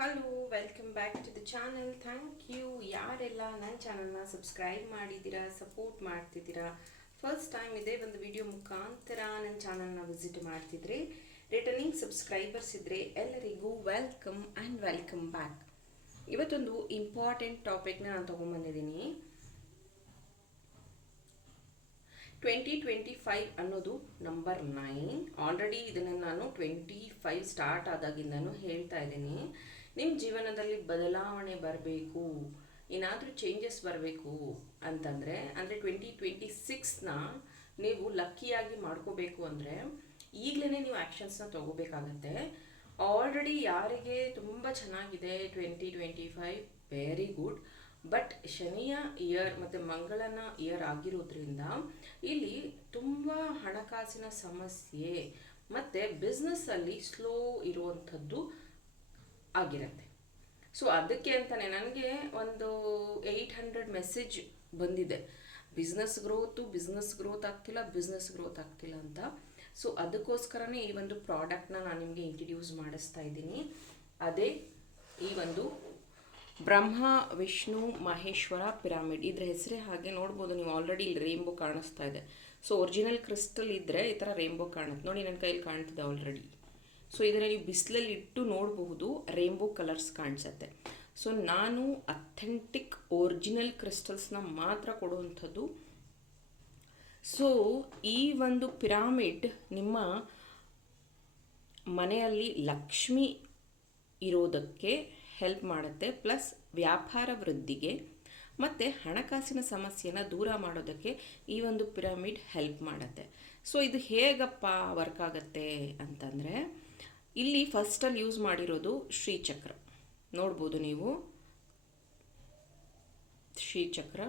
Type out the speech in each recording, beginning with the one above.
Hello welcome back to the channel thank you ಯಾರೆಲ್ಲ ನನ್ನ ಚಾನಲ್ನ ಸಬ್ಸ್ಕ್ರೈಬ್ ಮಾಡಿದ್ದೀರಾ ಸಪೋರ್ಟ್ ಮಾಡ್ತಿದ್ದೀರಾ ಫಸ್ಟ್ ಟೈಮ್ ಇದೇ ಒಂದು ವಿಡಿಯೋ ಮುಖಾಂತರ ನನ್ನ ಚಾನಲ್ನ ವಿಸಿಟ್ ಮಾಡ್ತಿದ್ರೆ ರಿಟರ್ನಿಂಗ್ ಸಬ್ಸ್ಕ್ರೈಬರ್ಸ್ ಇದ್ದರೆ ಎಲ್ಲರಿಗೂ ವೆಲ್ಕಮ್ ಆ್ಯಂಡ್ ವೆಲ್ಕಮ್ ಬ್ಯಾಕ್ ಇವತ್ತೊಂದು ಇಂಪಾರ್ಟೆಂಟ್ ಟಾಪಿಕ್ನ ನಾನು ತೊಗೊಂಬಂದಿದ್ದೀನಿ ಟ್ವೆಂಟಿ ಟ್ವೆಂಟಿ ಫೈವ್ ಅನ್ನೋದು ನಂಬರ್ ನೈನ್ ಆಲ್ರೆಡಿ ಇದನ್ನು ನಾನು ಟ್ವೆಂಟಿ ಫೈವ್ ಸ್ಟಾರ್ಟ್ ಆದಾಗಿಂದನೂ ಹೇಳ್ತಾ ಇದ್ದೀನಿ. ನಿಮ್ಮ ಜೀವನದಲ್ಲಿ ಬದಲಾವಣೆ ಬರಬೇಕು, ಏನಾದರೂ ಚೇಂಜಸ್ ಬರಬೇಕು ಅಂತಂದರೆ, ಅಂದರೆ ಟ್ವೆಂಟಿ ಟ್ವೆಂಟಿ ಸಿಕ್ಸ್ನ ನೀವು ಲಕ್ಕಿಯಾಗಿ ಮಾಡ್ಕೋಬೇಕು ಅಂದರೆ ಈಗಲೇ ನೀವು ಆ್ಯಕ್ಷನ್ಸ್ನ ತೊಗೋಬೇಕಾಗತ್ತೆ. ಆಲ್ರೆಡಿ ಯಾರಿಗೆ ತುಂಬ ಚೆನ್ನಾಗಿದೆ twenty twenty five very good but ಶನಿಯ ಇಯರ್ ಮತ್ತು ಮಂಗಳನ ಇಯರ್ ಆಗಿರೋದ್ರಿಂದ ಇಲ್ಲಿ ತುಂಬ ಹಣಕಾಸಿನ ಸಮಸ್ಯೆ ಮತ್ತು ಬಿಸ್ನೆಸ್ಸಲ್ಲಿ ಸ್ಲೋ ಇರುವಂಥದ್ದು ಆಗಿರುತ್ತೆ. ಸೊ ಅದಕ್ಕೆ ಅಂತಲೇ ನನಗೆ ಒಂದು ಏಯ್ಟ್ ಹಂಡ್ರೆಡ್ ಮೆಸೇಜ್ ಬಂದಿದೆ. ಬಿಸ್ನೆಸ್ ಗ್ರೋತು ಬಿಸ್ನೆಸ್ ಗ್ರೋತ್ ಆಗ್ತಿಲ್ಲ ಬಿಸ್ನೆಸ್ ಗ್ರೋತ್ ಆಗ್ತಿಲ್ಲ ಅಂತ. ಸೊ ಅದಕ್ಕೋಸ್ಕರನೇ ಈ ಒಂದು ಪ್ರಾಡಕ್ಟ್ನ ನಾನು ನಿಮಗೆ ಇಂಟ್ರಡ್ಯೂಸ್ ಮಾಡಿಸ್ತಾ ಇದ್ದೀನಿ. ಅದೇ ಈ ಒಂದು ಬ್ರಹ್ಮ, ವಿಷ್ಣು, ಮಹೇಶ್ವರ ಪಿರಾಮಿಡ್ ಇದ್ರ ಹೆಸರೇ ಹಾಗೆ ನೋಡ್ಬೋದು, ನೀವು ಆಲ್ರೆಡಿ ಇಲ್ಲಿ ರೇಂಬೋ ಕಾಣಿಸ್ತಾ ಇದೆ. ಸೊ ಒರಿಜಿನಲ್ ಕ್ರಿಸ್ಟಲ್ ಇದ್ದರೆ ಈ ಥರ ರೇಂಬೋ ಕಾಣುತ್ತೆ. ನೋಡಿ ನನ್ನ ಕೈಯಲ್ಲಿ ಕಾಣ್ತಿದೆ ಆಲ್ರೆಡಿ ಸೊ ಇದನ್ನು ನೀವು ಬಿಸಿಲಲ್ಲಿ ಇಟ್ಟು ನೋಡಬಹುದು ರೇಂಬೋ ಕಲರ್ಸ್ ಕಾಣಿಸುತ್ತೆ. ಸೊ ನಾನು ಅಥೆಂಟಿಕ್ ಒರಿಜಿನಲ್ ಕ್ರಿಸ್ಟಲ್ಸ್ನ ಮಾತ್ರ ಕೊಡುವಂಥದ್ದು. ಸೊ ಈ ಒಂದು ಪಿರಾಮಿಡ್ ನಿಮ್ಮ ಮನೆಯಲ್ಲಿ ಲಕ್ಷ್ಮಿ ಇರೋದಕ್ಕೆ ಹೆಲ್ಪ್ ಮಾಡುತ್ತೆ ಪ್ಲಸ್ ವ್ಯಾಪಾರ ವೃದ್ಧಿಗೆ, ಮತ್ತು ಹಣಕಾಸಿನ ಸಮಸ್ಯೆನ ದೂರ ಮಾಡೋದಕ್ಕೆ ಈ ಒಂದು ಪಿರಮಿಡ್ ಹೆಲ್ಪ್ ಮಾಡುತ್ತೆ. ಸೊ ಇದು ಹೇಗಪ್ಪ ವರ್ಕ್ ಆಗುತ್ತೆ ಅಂತಂದರೆ ಇಲ್ಲಿ ಫಸ್ಟಲ್ಲಿ ಯೂಸ್ ಮಾಡಿರೋದು ಶ್ರೀಚಕ್ರ. ನೋಡ್ಬೋದು ನೀವು. ಶ್ರೀಚಕ್ರ.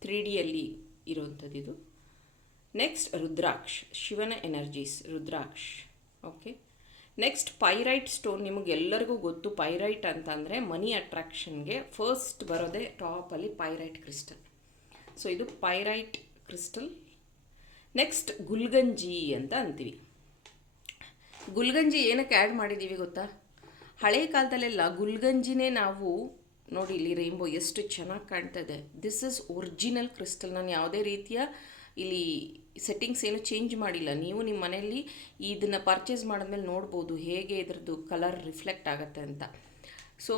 ತ್ರೀ ಡಿಯಲ್ಲಿ ಇರೋಂಥದ್ದು ಇದು. ನೆಕ್ಸ್ಟ್ ರುದ್ರಾಕ್ಷ್, ಶಿವನ energies rudraksh. Okay next pyrite stone ನಿಮಗೆಲ್ಲರಿಗೂ ಗೊತ್ತು. ಪೈರೈಟ್ ಅಂತಂದರೆ ಮನಿ ಅಟ್ರಾಕ್ಷನ್ಗೆ ಫಸ್ಟ್ ಬರೋದೇ ಟಾಪಲ್ಲಿ ಪೈರೈಟ್ ಕ್ರಿಸ್ಟಲ್ ಸೊ ಇದು ಪೈರೈಟ್ ಕ್ರಿಸ್ಟಲ್ ನೆಕ್ಸ್ಟ್ ಗುಲ್ಗಂಜಿ ಅಂತ ಅಂತೀವಿ. ಗುಲ್ಗಂಜಿ ಏನಕ್ಕೆ ಆ್ಯಡ್ ಮಾಡಿದ್ದೀವಿ ಗೊತ್ತಾ? ಹಳೆ ಕಾಲದಲ್ಲೆಲ್ಲ ಗುಲ್ಗಂಜಿನೇ ನಾವು ನೋಡಿ ಇಲ್ಲಿ ರೇಂಬೋ ಎಷ್ಟು ಚೆನ್ನಾಗಿ ಕಾಣ್ತಾ ಇದೆ. ದಿಸ್ ಇಸ್ ಒರಿಜಿನಲ್ ಕ್ರಿಸ್ಟಲ್ ನಾನು ಯಾವುದೇ ರೀತಿಯ ಇಲ್ಲಿ ಸೆಟ್ಟಿಂಗ್ಸ್ ಏನು ಚೇಂಜ್ ಮಾಡಿಲ್ಲ. ನೀವು ನಿಮ್ಮ ಮನೆಯಲ್ಲಿ ಇದನ್ನು ಪರ್ಚೇಸ್ ಮಾಡಿದ್ಮೇಲೆ ನೋಡ್ಬೋದು ಹೇಗೆ ಇದ್ರದ್ದು ಕಲರ್ ರಿಫ್ಲೆಕ್ಟ್ ಆಗುತ್ತೆ ಅಂತ. ಸೊ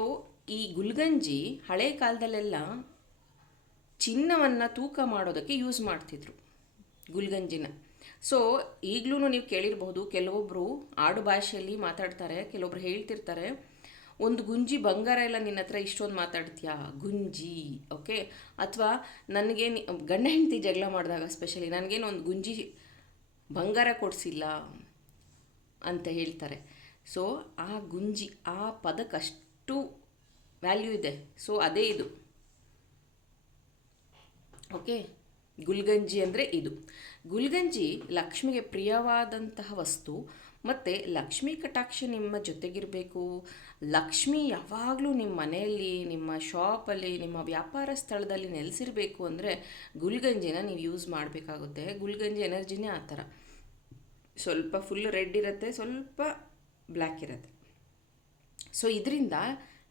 ಈ ಗುಲ್ಗಂಜಿ ಹಳೆ ಕಾಲದಲ್ಲೆಲ್ಲ ಚಿನ್ನವನ್ನು ತೂಕ ಮಾಡೋದಕ್ಕೆ ಯೂಸ್ ಮಾಡ್ತಿದ್ರು ಗುಲ್ಗಂಜಿನ. ಸೊ ಈಗಲೂ ನೀವು ಕೇಳಿರ್ಬೋದು ಕೆಲವೊಬ್ಬರು ಆಡು ಭಾಷೆಯಲ್ಲಿ ಮಾತಾಡ್ತಾರೆ, ಕೆಲವೊಬ್ರು ಹೇಳ್ತಿರ್ತಾರೆ. ಒಂದು ಗುಂಜಿ ಬಂಗಾರ ಎಲ್ಲ ನಿನ್ನ ಹತ್ರ ಇಷ್ಟೊಂದು ಮಾತಾಡ್ತೀಯಾ? ಗುಂಜಿ ಓಕೆ ಅಥವಾ ನನಗೆ ಗಂಡ ಹೆಂಡತಿ ಜಗಳ ಮಾಡಿದಾಗ ಸ್ಪೆಷಲಿ ನನಗೇನು ಒಂದು ಗುಂಜಿ ಬಂಗಾರ ಕೊಡಿಸಿಲ್ಲ ಅಂತ ಹೇಳ್ತಾರೆ. ಸೊ ಆ ಗುಂಜಿ, ಆ ಪದಕ್ಕಷ್ಟು ವ್ಯಾಲ್ಯೂ ಇದೆ. ಸೊ ಅದೇ ಇದು. ಓಕೆ ಗುಲ್ಗಂಜಿ ಅಂದರೆ ಇದು. ಗುಲ್ಗಂಜಿ ಲಕ್ಷ್ಮಿಗೆ ಪ್ರಿಯವಾದಂತಹ ವಸ್ತು. ಮತ್ತು ಲಕ್ಷ್ಮೀ ಕಟಾಕ್ಷ ನಿಮ್ಮ ಜೊತೆಗಿರಬೇಕು. ಲಕ್ಷ್ಮಿ ಯಾವಾಗಲೂ ನಿಮ್ಮ ಮನೆಯಲ್ಲಿ, ನಿಮ್ಮ ಶಾಪಲ್ಲಿ, ನಿಮ್ಮ ವ್ಯಾಪಾರ ಸ್ಥಳದಲ್ಲಿ ನೆಲೆಸಿರಬೇಕು ಅಂದರೆ ಗುಲ್ಗಂಜಿನ ನೀವು ಯೂಸ್ ಮಾಡಬೇಕಾಗುತ್ತೆ. ಗುಲ್ಗಂಜಿ ಎನರ್ಜಿನೇ ಆ ಥರ. ಸ್ವಲ್ಪ ಫುಲ್ ರೆಡ್ ಇರುತ್ತೆ, ಸ್ವಲ್ಪ ಬ್ಲ್ಯಾಕ್ ಇರುತ್ತೆ. ಸೊ ಇದರಿಂದ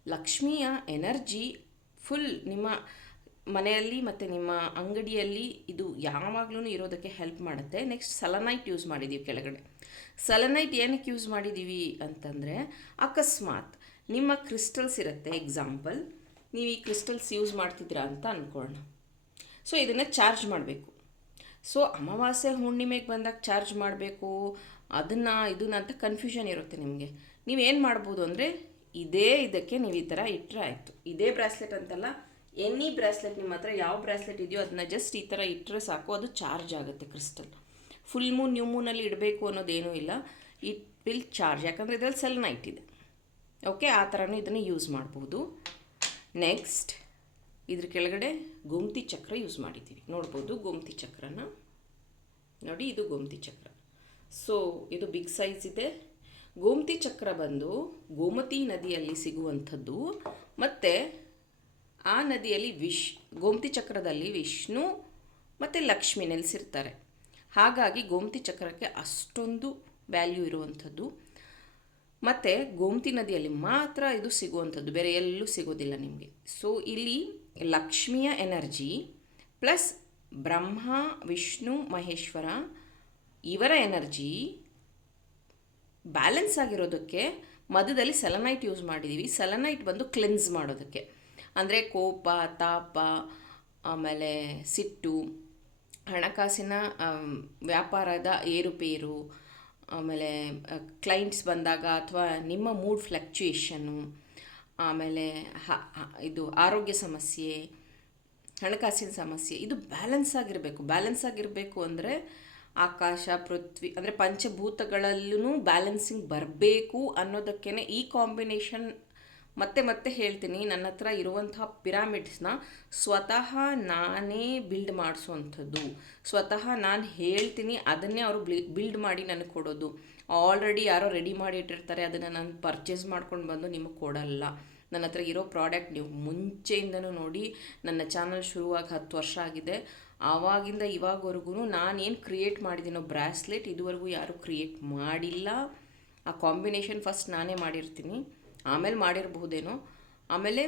ಲಕ್ಷ್ಮಿಯ ಎನರ್ಜಿ ಫುಲ್ ನಿಮ್ಮ ಮನೆಯಲ್ಲಿ ಮತ್ತು ನಿಮ್ಮ ಅಂಗಡಿಯಲ್ಲಿ ಇದು ಯಾವಾಗಲೂ ಇರೋದಕ್ಕೆ ಹೆಲ್ಪ್ ಮಾಡುತ್ತೆ. ನೆಕ್ಸ್ಟ್ ಸಲನೈಟ್ ಯೂಸ್ ಮಾಡಿದ್ದೀವಿ ಕೆಳಗಡೆ. ಸಲನೈಟ್ ಏನಕ್ಕೆ ಯೂಸ್ ಮಾಡಿದ್ದೀವಿ ಅಂತಂದರೆ ಅಕಸ್ಮಾತ್ ನಿಮ್ಮ ಕ್ರಿಸ್ಟಲ್ಸ್ ಇರುತ್ತೆ ಎಕ್ಸಾಂಪಲ್ ನೀವು ಈ ಕ್ರಿಸ್ಟಲ್ಸ್ ಯೂಸ್ ಮಾಡ್ತಿದ್ದೀರಾ ಅಂತ ಅಂದ್ಕೊಳ್ಳೋಣ ಸೊ ಇದನ್ನು ಚಾರ್ಜ್ ಮಾಡಬೇಕು. ಸೊ ಅಮಾವಾಸ್ಯೆ ಹುಣ್ಣಿಮೆಗೆ ಬಂದಾಗ ಚಾರ್ಜ್ ಮಾಡಬೇಕು. ಅದನ್ನು, ಇದನ್ನ ಅಂತ ಕನ್ಫ್ಯೂಷನ್ ಇರುತ್ತೆ ನಿಮಗೆ. ನೀವೇನು ಮಾಡ್ಬೋದು ಅಂದರೆ, ಇದೇ ಇದಕ್ಕೆ ನೀವು ಈ ಥರ ಇಟ್ಟರೆ ಆಯಿತು. ಇದೇ ಬ್ರಾಸ್ಲೆಟ್ ಅಂತಲ್ಲ ಎನಿ ಬ್ರಾಸ್ಲೆಟ್ ನಿಮ್ಮ ಹತ್ರ ಯಾವ ಬ್ರಾಸ್ಲೆಟ್ ಇದೆಯೋ ಅದನ್ನ ಜಸ್ಟ್ ಈ ಥರ ಇಟ್ಟರೆ ಸಾಕು, ಅದು ಚಾರ್ಜ್ ಆಗುತ್ತೆ ಕ್ರಿಸ್ಟಲ್. ಫುಲ್ ಮೂನ್ ನ್ಯೂ ಮೂನಲ್ಲಿ ಇಡಬೇಕು ಅನ್ನೋದೇನೂ ಇಲ್ಲ. ಇಟ್ ವಿಲ್ ಚಾರ್ಜ್ ಯಾಕಂದರೆ ಇದರಲ್ಲಿ ಸೆಲ್ ನೈಟ್ ಇದೆ. ಓಕೆ ಆ ಥರನೂ ಇದನ್ನು ಯೂಸ್ ಮಾಡ್ಬೋದು. ನೆಕ್ಸ್ಟ್ ಇದ್ರ ಕೆಳಗಡೆ ಗೋಮತಿ ಚಕ್ರ ಯೂಸ್ ಮಾಡಿದ್ದೀವಿ. ನೋಡ್ಬೋದು ಗೋಮತಿ ಚಕ್ರನ. ನೋಡಿ, ಇದು ಗೋಮತಿ ಚಕ್ರ. ಸೊ ಇದು ಬಿಗ್ ಸೈಜ್ ಇದೆ. ಗೋಮತಿ ಚಕ್ರ ಬಂದು ಗೋಮತಿ ನದಿಯಲ್ಲಿ ಸಿಗುವಂಥದ್ದು. ಮತ್ತು ಆ ನದಿಯಲ್ಲಿ ವಿಶ್, ಗೋಮತಿ ಚಕ್ರದಲ್ಲಿ ವಿಷ್ಣು ಮತ್ತು ಲಕ್ಷ್ಮಿ ನೆಲೆಸಿರ್ತಾರೆ. ಹಾಗಾಗಿ ಗೋಮತಿ ಚಕ್ರಕ್ಕೆ ಅಷ್ಟೊಂದು ವ್ಯಾಲ್ಯೂ ಇರುವಂಥದ್ದು. ಮತ್ತು ಗೋಮತಿ ನದಿಯಲ್ಲಿ ಮಾತ್ರ ಇದು ಸಿಗುವಂಥದ್ದು, ಬೇರೆ ಎಲ್ಲೂ ಸಿಗೋದಿಲ್ಲ ನಿಮಗೆ. ಸೊ ಇಲ್ಲಿ ಲಕ್ಷ್ಮಿಯ ಎನರ್ಜಿ ಪ್ಲಸ್ ಬ್ರಹ್ಮ, ವಿಷ್ಣು, ಮಹೇಶ್ವರ ಇವರ ಎನರ್ಜಿ ಬ್ಯಾಲೆನ್ಸ್ ಆಗಿರೋದಕ್ಕೆ ಮಧ್ಯದಲ್ಲಿ ಸೆಲನೈಟ್ ಯೂಸ್ ಮಾಡಿದ್ದೀವಿ ಸೆಲನೈಟ್ ಬಂದು ಕ್ಲೆನ್ಸ್ ಮಾಡೋದಕ್ಕೆ. ಅಂದರೆ ಕೋಪ, ತಾಪ, ಆಮೇಲೆ ಸಿಟ್ಟು, ಹಣಕಾಸಿನ ವ್ಯಾಪಾರದ ಏರುಪೇರು, ಆಮೇಲೆ ಕ್ಲೈಂಟ್ಸ್ ಬಂದಾಗ ಅಥವಾ ನಿಮ್ಮ ಮೂಡ್ ಫ್ಲಕ್ಚುಯೇಷನ್ನು ಆಮೇಲೆ ಹ- ಇದು ಆರೋಗ್ಯ ಸಮಸ್ಯೆ, ಹಣಕಾಸಿನ ಸಮಸ್ಯೆ, ಇದು ಬ್ಯಾಲೆನ್ಸ್ ಆಗಿರಬೇಕು. ಬ್ಯಾಲೆನ್ಸ್ ಆಗಿರಬೇಕು ಅಂದರೆ ಆಕಾಶ, ಪೃಥ್ವಿ, ಅಂದರೆ ಪಂಚಭೂತಗಳಲ್ಲೂ ಬ್ಯಾಲೆನ್ಸಿಂಗ್ ಬರಬೇಕು ಅನ್ನೋದಕ್ಕೇ ಈ ಕಾಂಬಿನೇಷನ್ ಮತ್ತೆ ಮತ್ತೆ ಹೇಳ್ತೀನಿ, ನನ್ನ ಹತ್ರ ಇರುವಂತಹ ಪಿರಾಮಿಡ್ಸ್ನ ಸ್ವತಃ ನಾನೇ ಬಿಲ್ಡ್ ಮಾಡಿಸುವಂಥದ್ದು ಸ್ವತಃ ನಾನು ಹೇಳ್ತೀನಿ, ಅದನ್ನೇ ಅವರು ಬಿಲ್ಡ್ ಮಾಡಿ ನನಗೆ ಕೊಡೋದು. ಆಲ್ರೆಡಿ ಯಾರೋ ರೆಡಿ ಮಾಡಿ ಇಟ್ಟಿರ್ತಾರೆ, ಅದನ್ನು ನಾನು ಪರ್ಚೇಸ್ ಮಾಡ್ಕೊಂಡು ಬಂದು ನಿಮಗೆ ಕೊಡಲ್ಲ. ನನ್ನ ಹತ್ರ ಇರೋ ಪ್ರಾಡಕ್ಟ್ ನೀವು ಮುಂಚೆಯಿಂದನೂ ನೋಡಿ, ನನ್ನ ಚಾನಲ್ ಶುರುವಾಗಿ ಹತ್ತು ವರ್ಷ ಆಗಿದೆ. ಆವಾಗಿಂದ ಇವಾಗವರೆಗೂ ನಾನೇನು ಕ್ರಿಯೇಟ್ ಮಾಡಿದ್ದೀನೋ ಬ್ರಾಸ್ಲೆಟ್ ಇದುವರೆಗೂ ಯಾರೂ ಕ್ರಿಯೇಟ್ ಮಾಡಿಲ್ಲ. ಆ ಕಾಂಬಿನೇಷನ್ ಫಸ್ಟ್ ನಾನೇ ಮಾಡಿರ್ತೀನಿ. ಆಮೇಲೆ ಮಾಡಿರಬಹುದೇನೋ. ಆಮೇಲೆ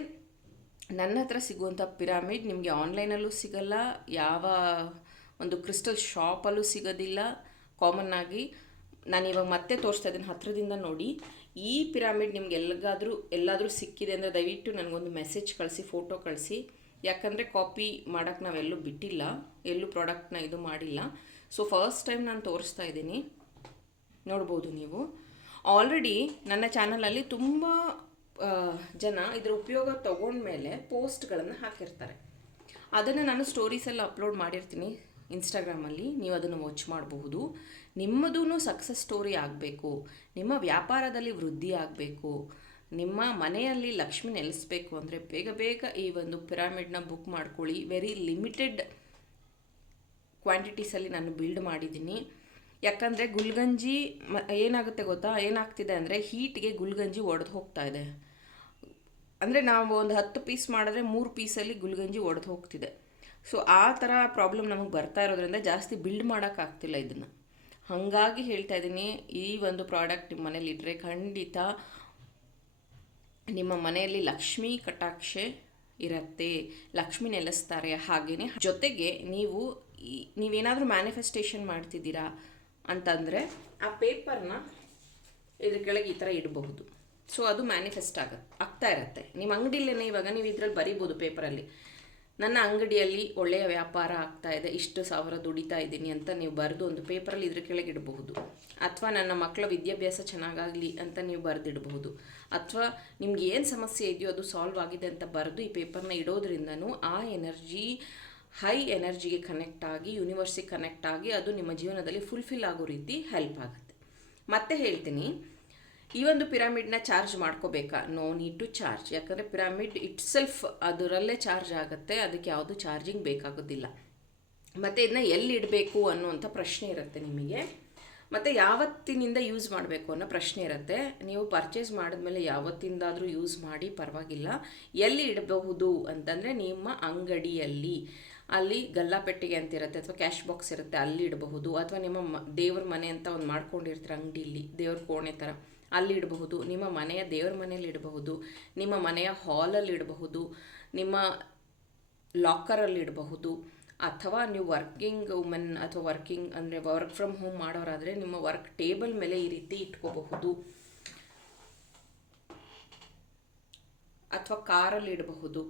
ನನ್ನ ಹತ್ರ ಸಿಗುವಂಥ ಪಿರಾಮಿಡ್ ನಿಮಗೆ ಆನ್ಲೈನಲ್ಲೂ ಸಿಗಲ್ಲ, ಯಾವ ಒಂದು ಕ್ರಿಸ್ಟಲ್ ಶಾಪಲ್ಲೂ ಸಿಗೋದಿಲ್ಲ. ಕಾಮನ್ ಆಗಿ ನಾನು ಇವಾಗ ಮತ್ತೆ ತೋರಿಸ್ತಾ ಇದ್ದೀನಿ, ಹತ್ರದಿಂದ ನೋಡಿ. ಈ ಪಿರಾಮಿಡ್ ನಿಮ್ಗೆ ಎಲ್ಲಿಗಾದರೂ ಎಲ್ಲಾದರೂ ಸಿಕ್ಕಿದೆ ಅಂದರೆ ದಯವಿಟ್ಟು ನನಗೊಂದು ಮೆಸೇಜ್ ಕಳಿಸಿ, ಫೋಟೋ ಕಳಿಸಿ. ಯಾಕಂದರೆ ಕಾಪಿ ಮಾಡೋಕ್ಕೆ ನಾವೆಲ್ಲೂ ಬಿಟ್ಟಿಲ್ಲ, ಎಲ್ಲೂ ಪ್ರಾಡಕ್ಟ್ನ ಇದು ಮಾಡಿಲ್ಲ. ಸೊ ಫಸ್ಟ್ ಟೈಮ್ ನಾನು ತೋರಿಸ್ತಾ ಇದ್ದೀನಿ. ನೋಡ್ಬೋದು ನೀವು. ಆಲ್ರೆಡಿ ನನ್ನ ಚಾನಲಲ್ಲಿ ತುಂಬ ಜನ ಇದರ ಉಪಯೋಗ ತೊಗೊಂಡ್ಮೇಲೆ ಪೋಸ್ಟ್ಗಳನ್ನು ಹಾಕಿರ್ತಾರೆ. ಅದನ್ನು ನಾನು ಸ್ಟೋರೀಸಲ್ಲಿ ಅಪ್ಲೋಡ್ ಮಾಡಿರ್ತೀನಿ ಇನ್ಸ್ಟಾಗ್ರಾಮಲ್ಲಿ ನೀವು ಅದನ್ನು ವಾಚ್ ಮಾಡಬಹುದು. ನಿಮ್ಮದೂ ಸಕ್ಸಸ್ ಸ್ಟೋರಿ ಆಗಬೇಕು. ನಿಮ್ಮ ವ್ಯಾಪಾರದಲ್ಲಿ ವೃದ್ಧಿ ಆಗಬೇಕು. ನಿಮ್ಮ ಮನೆಯಲ್ಲಿ ಲಕ್ಷ್ಮಿ ನೆಲೆಸಬೇಕು ಅಂದರೆ ಬೇಗ ಬೇಗ ಈ ಒಂದು ಪಿರಾಮಿಡ್ನ ಬುಕ್ ಮಾಡ್ಕೊಳ್ಳಿ. ವೆರಿ ಲಿಮಿಟೆಡ್ ಕ್ವಾಂಟಿಟೀಸಲ್ಲಿ ನಾನು ಬಿಲ್ಡ್ ಮಾಡಿದ್ದೀನಿ. ಯಾಕಂದರೆ ಗುಲ್ಗಂಜಿ ಏನಾಗುತ್ತೆ ಗೊತ್ತಾ? ಏನಾಗ್ತಿದೆ ಅಂದರೆ ಹೀಟ್ಗೆ ಗುಲ್ಗಂಜಿ ಒಡೆದು ಹೋಗ್ತಾ ಇದೆ. ಅಂದರೆ ನಾವು ಒಂದು ಹತ್ತು ಪೀಸ್ ಮಾಡಿದ್ರೆ ಮೂರು ಪೀಸಲ್ಲಿ ಗುಲ್ಗಂಜಿ ಒಡೆದು ಹೋಗ್ತಿದೆ. ಸೊ ಆ ಥರ ಪ್ರಾಬ್ಲಮ್ ನಮಗೆ ಬರ್ತಾ ಇರೋದ್ರಿಂದ ಜಾಸ್ತಿ ಬಿಲ್ಡ್ ಮಾಡೋಕ್ಕಾಗ್ತಿಲ್ಲ ಇದನ್ನು ಹಾಗಾಗಿ ಹೇಳ್ತಾ ಇದ್ದೀನಿ, ಈ ಒಂದು ಪ್ರಾಡಕ್ಟ್ ನಿಮ್ಮ ಮನೇಲಿ ಇಟ್ಟರೆ ಖಂಡಿತ ನಿಮ್ಮ ಮನೆಯಲ್ಲಿ ಲಕ್ಷ್ಮೀ ಕಟಾಕ್ಷೆ ಇರತ್ತೆ. ಲಕ್ಷ್ಮಿ ನೆಲೆಸ್ತಾರೆ ಹಾಗೆಯೇ ಜೊತೆಗೆ ನೀವು ನೀವೇನಾದರೂ ಮ್ಯಾನಿಫೆಸ್ಟೇಷನ್ ಮಾಡ್ತಿದ್ದೀರಾ? ಅಂತಂದರೆ ಆ ಪೇಪರ್ನ ಇದ್ರ ಕೆಳಗೆ ಈ ಥರ ಇಡಬಹುದು. ಸೊ ಅದು ಮ್ಯಾನಿಫೆಸ್ಟ್ ಆಗುತ್ತೆ ಆಗ್ತಾ ಇರುತ್ತೆ. ನಿಮ್ಮ ಅಂಗಡಿಯಲ್ಲೇ ಇವಾಗ ನೀವು ಇದರಲ್ಲಿ ಬರಿಬೋದು ಪೇಪರಲ್ಲಿ. ನನ್ನ ಅಂಗಡಿಯಲ್ಲಿ ಒಳ್ಳೆಯ ವ್ಯಾಪಾರ ಆಗ್ತಾ ಇದೆ, ಇಷ್ಟು ಸಾವಿರ ದುಡಿತಾ ಇದ್ದೀನಿ ಅಂತ ನೀವು ಬರೆದು ಒಂದು ಪೇಪರಲ್ಲಿ ಇದ್ರ ಕೆಳಗೆ ಇಡಬಹುದು. ಅಥವಾ ನನ್ನ ಮಕ್ಕಳ ವಿದ್ಯಾಭ್ಯಾಸ ಚೆನ್ನಾಗಾಗಲಿ ಅಂತ ನೀವು ಬರೆದಿಡಬಹುದು. ಅಥವಾ ನಿಮ್ಗೆ ಏನು ಸಮಸ್ಯೆ ಇದೆಯೋ ಅದು ಸಾಲ್ವ್ ಆಗಿದೆ ಅಂತ ಬರೆದು ಈ ಪೇಪರ್ನ ಇಡೋದ್ರಿಂದನೂ ಆ ಎನರ್ಜಿ ಹೈ ಎನರ್ಜಿಗೆ ಕನೆಕ್ಟ್ ಆಗಿ ಯೂನಿವರ್ಸಿಗೆ ಕನೆಕ್ಟ್ ಆಗಿ ಅದು ನಿಮ್ಮ ಜೀವನದಲ್ಲಿ ಫುಲ್ಫಿಲ್ ಆಗೋ ರೀತಿ ಹೆಲ್ಪ್ ಆಗುತ್ತೆ. ಮತ್ತೆ ಹೇಳ್ತೀನಿ, ಈ ಒಂದು ಪಿರಾಮಿಡ್ನ ಚಾರ್ಜ್ ಮಾಡ್ಕೋಬೇಕಾ? ನೋ ನೀಡ್ ಟು ಚಾರ್ಜ್ ಯಾಕಂದರೆ ಪಿರಾಮಿಡ್ ಇಟ್ ಸೆಲ್ಫ್ ಅದರಲ್ಲೇ ಚಾರ್ಜ್ ಆಗುತ್ತೆ, ಅದಕ್ಕೆ ಯಾವುದು ಚಾರ್ಜಿಂಗ್ ಬೇಕಾಗೋದಿಲ್ಲ. ಮತ್ತು ಇದನ್ನ ಎಲ್ಲಿ ಇಡಬೇಕು ಅನ್ನುವಂಥ ಪ್ರಶ್ನೆ ಇರುತ್ತೆ ನಿಮಗೆ. ಮತ್ತು ಯಾವತ್ತಿನಿಂದ ಯೂಸ್ ಮಾಡಬೇಕು ಅನ್ನೋ ಪ್ರಶ್ನೆ ಇರುತ್ತೆ. ನೀವು ಪರ್ಚೇಸ್ ಮಾಡಿದ್ಮೇಲೆ ಯಾವತ್ತಿಂದಾದರೂ ಯೂಸ್ ಮಾಡಿ, ಪರವಾಗಿಲ್ಲ. ಎಲ್ಲಿ ಇಡಬಹುದು ಅಂತಂದರೆ ನಿಮ್ಮ ಅಂಗಡಿಯಲ್ಲಿ. ಅಲ್ಲಿ ಗಲ್ಲಾಪೆಟ್ಟಿಗೆ ಅಂತ ಇರುತ್ತೆ, ಅಥವಾ ಕ್ಯಾಶ್ ಬಾಕ್ಸ್ ಇರುತ್ತೆ, ಅಲ್ಲಿ ಇಡಬಹುದು. ಅಥವಾ ನಿಮ್ಮ ಮ, ದೇವ್ರ ಮನೆ ಅಂತ ಒಂದು ಮಾಡ್ಕೊಂಡಿರ್ತೀರ ಅಂಗಡಿಯಲ್ಲಿ ದೇವ್ರ ಕೋಣೆ ಥರ ಅಲ್ಲಿ ಇಡಬಹುದು. ನಿಮ್ಮ ಮನೆಯ ದೇವ್ರ ಮನೆಯಲ್ಲಿ ಇಡಬಹುದು. ನಿಮ್ಮ ಮನೆಯ ಹಾಲಲ್ಲಿ ಇಡಬಹುದು. ನಿಮ್ಮ ಲಾಕರಲ್ಲಿ ಇಡಬಹುದು. ಅಥವಾ ನೀವು ವರ್ಕಿಂಗ್ ವುಮೆನ್ ಅಥವಾ ವರ್ಕಿಂಗ್ ಅಂದರೆ ವರ್ಕ್ ಫ್ರಮ್ ಹೋಮ್ ಮಾಡೋರಾದರೆ ನಿಮ್ಮ ವರ್ಕ್ ಟೇಬಲ್ ಮೇಲೆ ಈ ರೀತಿ ಇಟ್ಕೋಬಹುದು. ಅಥವಾ ಕಾರಲ್ಲಿ ಇಡಬಹುದು.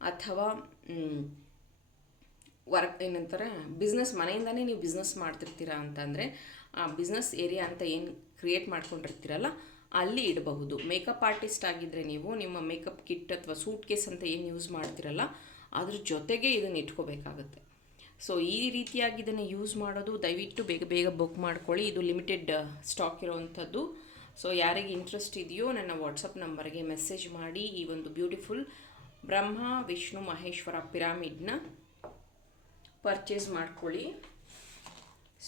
ಅಥವಾ ವರ್ಕ್, ಏನಂತಾರೆ ಬಿಸ್ನೆಸ್ ಮನೆಯಿಂದನೇ ನೀವು ಬಿಸ್ನೆಸ್ ಮಾಡ್ತಿರ್ತೀರಾ ಅಂತಂದರೆ, ಆ ಬಿಸ್ನೆಸ್ ಏರಿಯಾ ಅಂತ ಏನು ಕ್ರಿಯೇಟ್ ಮಾಡ್ಕೊಂಡಿರ್ತೀರಲ್ಲ, ಅಲ್ಲಿ ಇಡಬಹುದು. ಮೇಕಪ್ ಆರ್ಟಿಸ್ಟ್ ಆಗಿದ್ದರೆ ನೀವು ನಿಮ್ಮ ಮೇಕಪ್ ಕಿಟ್ ಅಥವಾ ಸೂಟ್ ಕೇಸ್ ಅಂತ ಏನು ಯೂಸ್ ಮಾಡ್ತಿರಲ್ಲ, ಅದ್ರ ಜೊತೆಗೆ ಇದನ್ನು ಇಟ್ಕೋಬೇಕಾಗುತ್ತೆ. ಸೊ ಈ ರೀತಿಯಾಗಿ ಇದನ್ನು ಯೂಸ್ ಮಾಡೋದು, ದಯವಿಟ್ಟು ಬೇಗ ಬೇಗ ಬುಕ್ ಮಾಡ್ಕೊಳ್ಳಿ. ಇದು ಲಿಮಿಟೆಡ್ ಸ್ಟಾಕ್ ಇರೋವಂಥದ್ದು. ಸೊ ಯಾರಿಗೆ ಇಂಟ್ರೆಸ್ಟ್ ಇದೆಯೋ ನನ್ನ ವಾಟ್ಸಪ್ ನಂಬರ್ಗೆ ಮೆಸೇಜ್ ಮಾಡಿ ಈ ಒಂದು ಬ್ಯೂಟಿಫುಲ್ ಬ್ರಹ್ಮ, ವಿಷ್ಣು, ಮಹೇಶ್ವರ ಪಿರಾಮಿಡ್ನ ಪರ್ಚೇಸ್ ಮಾಡ್ಕೊಳ್ಳಿ.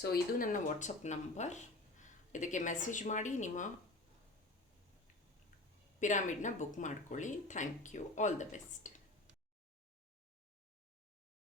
ಸೊ ಇದು ನನ್ನ ವಾಟ್ಸಪ್ ನಂಬರ್ ಇದಕ್ಕೆ ಮೆಸೇಜ್ ಮಾಡಿ, ನಿಮ್ಮ ಪಿರಾಮಿಡ್ನ ಬುಕ್ ಮಾಡ್ಕೊಳ್ಳಿ. Thank you all the best